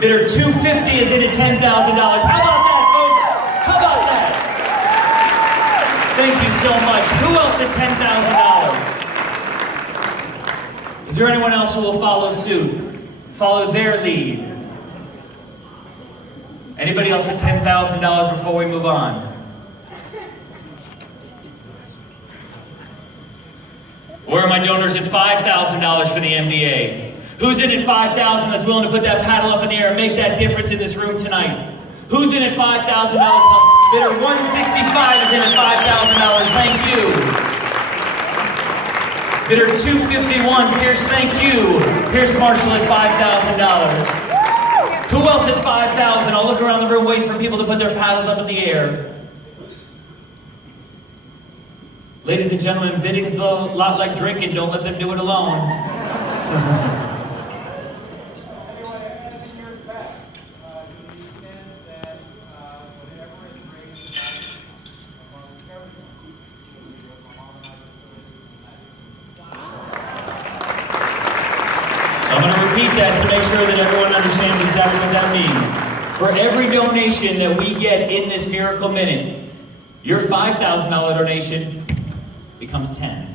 Bidder 250 is in at $10,000. How about that, folks? How about that? Thank you so much. Who else at $10,000? Is there anyone else who will follow suit? Follow their lead? Anybody else at $10,000 before we move on? Where are my donors at $5,000 for the MDA? Who's in at $5,000 that's willing to put that paddle up in the air and make that difference in this room tonight? Who's in at $5,000? Bidder 165 is in at $5,000. Thank you. Bidder 251, Pierce, thank you. Pierce Marshall at $5,000. Who else at $5,000? I'll look around the room waiting for people to put their paddles up in the air. Ladies and gentlemen, bidding is a lot like drinking. Don't let them do it alone. I'm going to repeat that to make sure that everyone understands exactly what that means. For every donation that we get in this Miracle Minute, your $5,000 donation becomes 10.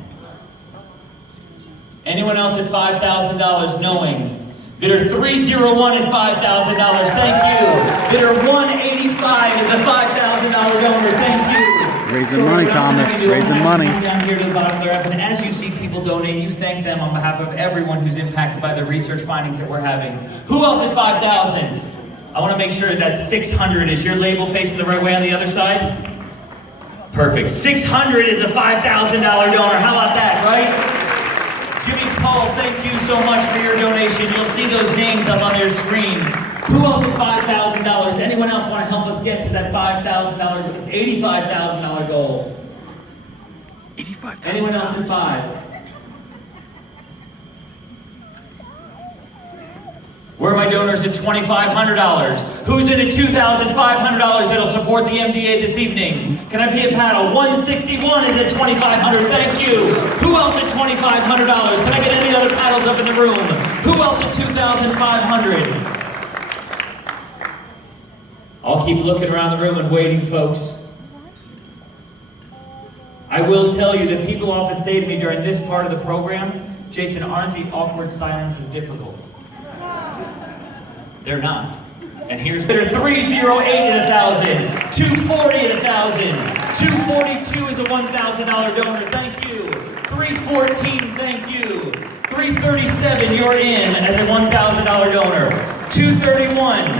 Anyone else at $5,000 knowing? Bidder 301 at $5,000, thank you. Bidder 185 is a $5,000 donor, thank you. Raising money, Thomas, raising money. Down here to the bottom of their app, and as you see people donate, you thank them on behalf of everyone who's impacted by the research findings that we're having. Who else at 5,000? I want to make sure that 600 is your label facing the right way on the other side. Perfect. 600 is a $5,000 donor. How about that, right? Jimmy Paul, thank you so much for your donation. You'll see those names up on their screen. Who else at $5,000? Anyone else want to help us get to that $5,000, $85,000 goal? $85,000. Anyone else at 5? Where are my donors at $2,500? Who's in at $2,500 that'll support the MDA this evening? Can I be a paddle? 161 is at $2,500, thank you. Who else at $2,500? Can I get any other paddles up in the room? Who else at $2,500? I'll keep looking around the room and waiting, folks. I will tell you that people often say to me during this part of the program, Jason, aren't the awkward silences difficult? They're not. And here's bidder 308 at $1,000, 240 at $1,000, 242 is a $1,000 donor, thank you. 314, thank you. 337, you're in as a $1,000 donor. 231,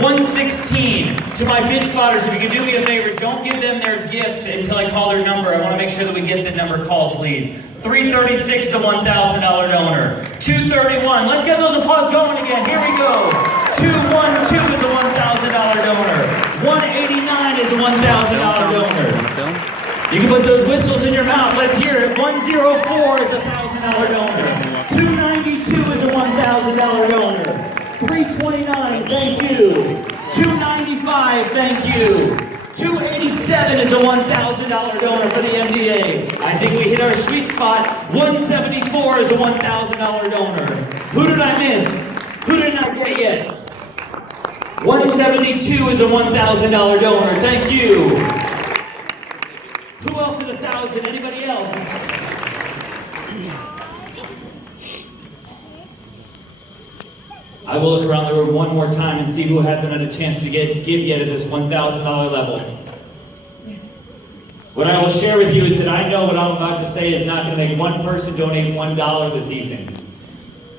116. To my bid spotters, if you could do me a favor, don't give them their gift until I call their number. I want to make sure that we get the number called, please. 336, the $1,000 donor. 231, let's get those applause going again. Here we go. 212 is a $1,000 donor. 189 is a $1,000 donor. You can put those whistles in your mouth. Let's hear it. 104 is a $1,000 donor. 292 is a $1,000 donor. 329, thank you. 295, thank you. 287 is a $1,000 donor for the MDA. I think we hit our sweet spot. 174 is a $1,000 donor. Who did I miss? Who did I not get yet? 172 is a $1,000 donor. Thank you. Who else at 1,000? Anybody else? I will look around the room one more time and see who hasn't had a chance to give yet at this $1,000 level. What I will share with you is that I know what I'm about to say is not going to make one person donate $1 this evening.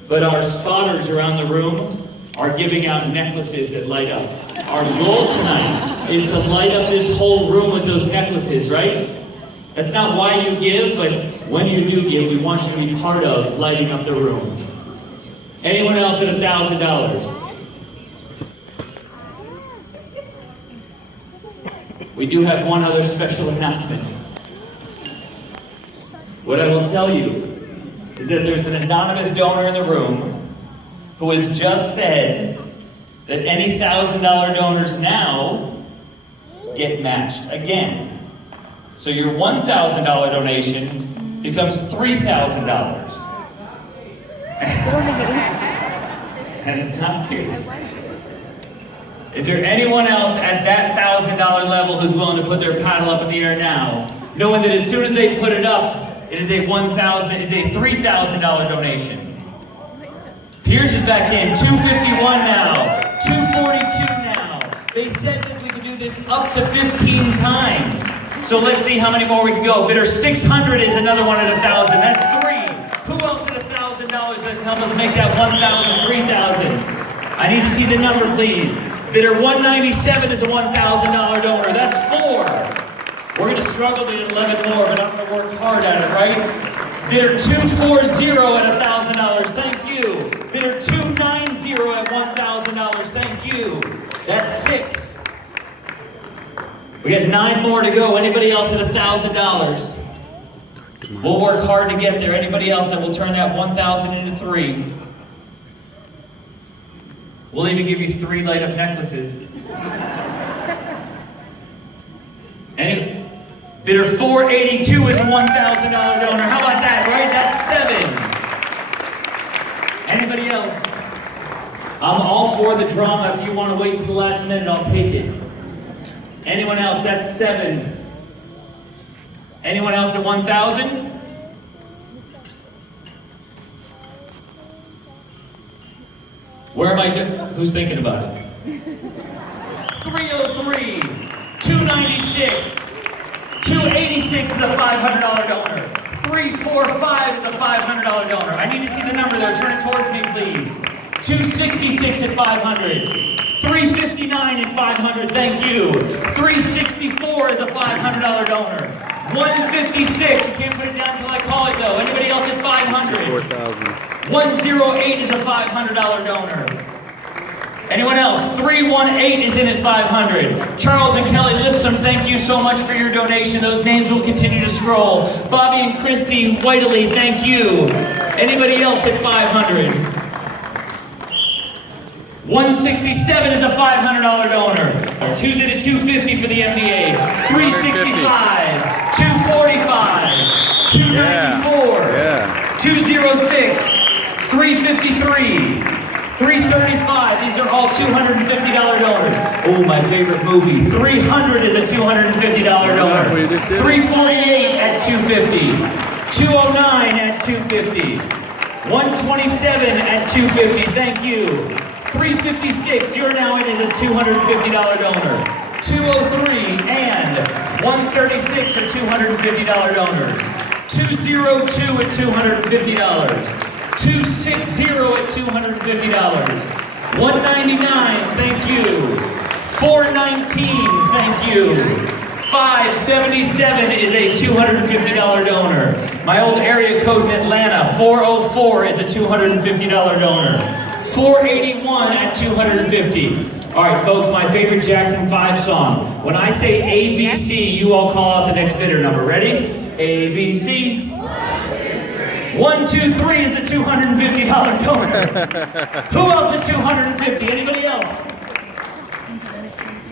But our spotters around the room are giving out necklaces that light up. Our goal tonight is to light up this whole room with those necklaces, right? That's not why you give, but when you do give, we want you to be part of lighting up the room. Anyone else at $1,000? We do have one other special announcement. What I will tell you is that there's an anonymous donor in the room who has just said that any $1,000 donors now get matched again. So your $1,000 donation becomes $3,000. And it's not Pierce. Is there anyone else at that $1,000 level who's willing to put their paddle up in the air now, knowing that as soon as they put it up, it is a $3,000 donation? Pierce is back in, 251 now, 242 now. They said that we could do this up to 15 times. So let's see how many more we can go. Bidder 600 is another one at 1,000. That's 3. Who else at $1,000 that can help us make that 1,000, 3,000? I need to see the number, please. Bidder 197 is a $1,000 donor. That's 4. We're going to struggle to get 11 more, but I'm going to work hard at it, right? Bidder 240 at $1,000. Thank you. Bidder 290 at $1,000. Thank you. That's 6. We got 9 more to go. Anybody else at $1,000? We'll work hard to get there. Anybody else that will turn that 1,000 into 3? We'll even give you 3 light up necklaces. Bidder 482 is a $1,000 donor. How about that, right? That's 7. Anybody else? I'm all for the drama. If you want to wait till the last minute, I'll take it. Anyone else? That's 7. Anyone else at 1,000? Where am I? Who's thinking about it? 303, 296, 286 is a $500 donor. 345 is a $500 donor. I need to see the number there. Turn it towards me, please. 266 at 500. 359 at 500. Thank you. 364 is a $500 donor. 156. You can't put it down until I call it though. Anybody else at 500? 4,000. 108 is a $500 donor. Anyone else? 318 is in at 500. Charles and Kelly Lipsum, thank you so much for your donation. Those names will continue to scroll. Bobby and Christy Whiteley, thank you. Anybody else at 500? 167 is a $500 donor. Who's in at 250 for the MDA? 365, 245, 294, 206, 353, 335. These are all $250 donors. Oh, my favorite movie. 300 is a $250 donor. 348 at 250. 209 at 250. 127 at 250. Thank you. 356, you're now in as a $250 donor. 203 and 136 are $250 donors. 202 at $250. 260 at $250. 199, thank you. 419, thank you. 577 is a $250 donor. My old area code in Atlanta, 404 is a $250 donor. 481 at 250. All right, folks, my favorite Jackson 5 song. When I say ABC, you all call out the next bidder number. Ready? ABC. 1, 2, 3 is a $250 donor. Who else at 250? Anybody else?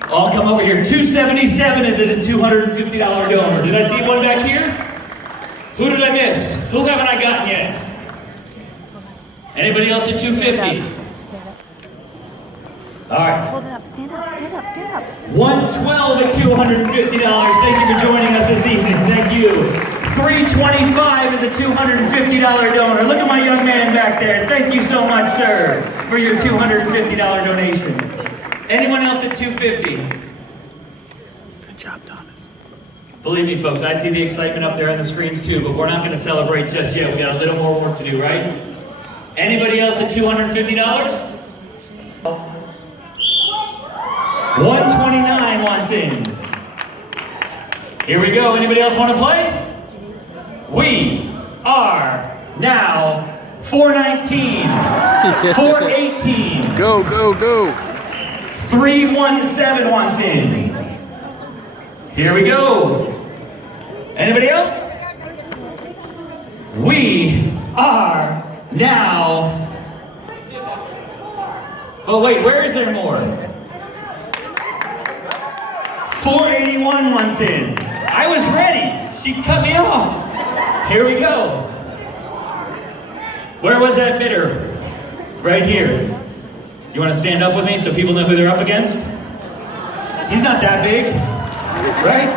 I'll come over here. 277 is a $250 donor. Did I see one back here? Who did I miss? Who haven't I gotten yet? Anybody else at 250? All right. Hold it up, stand up, stand up, stand up. 112 at $250. Thank you for joining us this evening. Thank you. 325 is a $250 donor. Look at my young man back there. Thank you so much, sir, for your $250 donation. Anyone else at 250? Good job, Thomas. Believe me, folks, I see the excitement up there on the screens too, but we're not going to celebrate just yet. We got a little more work to do, right? Anybody else at $250? 129 wants in. Here we go. Anybody else want to play? We are now 419, 418. Go, go, go. 317 wants in. Here we go. Anybody else? We are now. Oh wait, where is there more? 481 wants in. I was ready. She cut me off. Here we go. Where was that bidder? Right here. You want to stand up with me so people know who they're up against? He's not that big, right?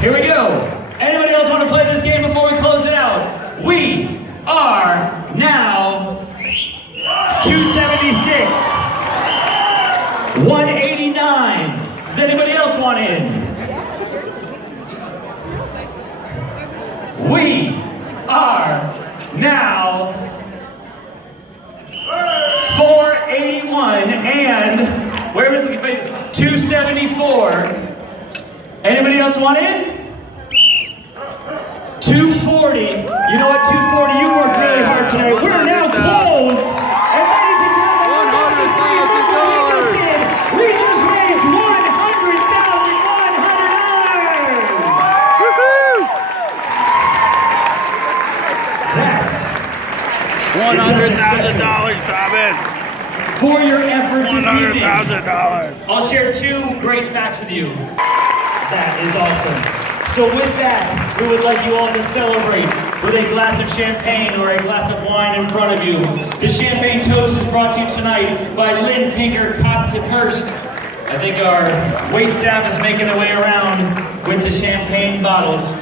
Here we go. Anybody else want to play this game before we close it out? We are now 276, 189. Does anybody else want in? We are now 481 and where was the 274? Anybody else want in? 240. You know what, 240, you worked really hard today. We're now closed. And ladies and gentlemen, we just raised $100,100. $100,000, Thomas. For your efforts this evening. $100,000. I'll share 2 great facts with you. That is awesome. So with that, we would like you all to celebrate with a glass of champagne or a glass of wine in front of you. The champagne toast is brought to you tonight by Lynn Pinker Cottonhurst. I think our wait staff is making their way around with the champagne bottles.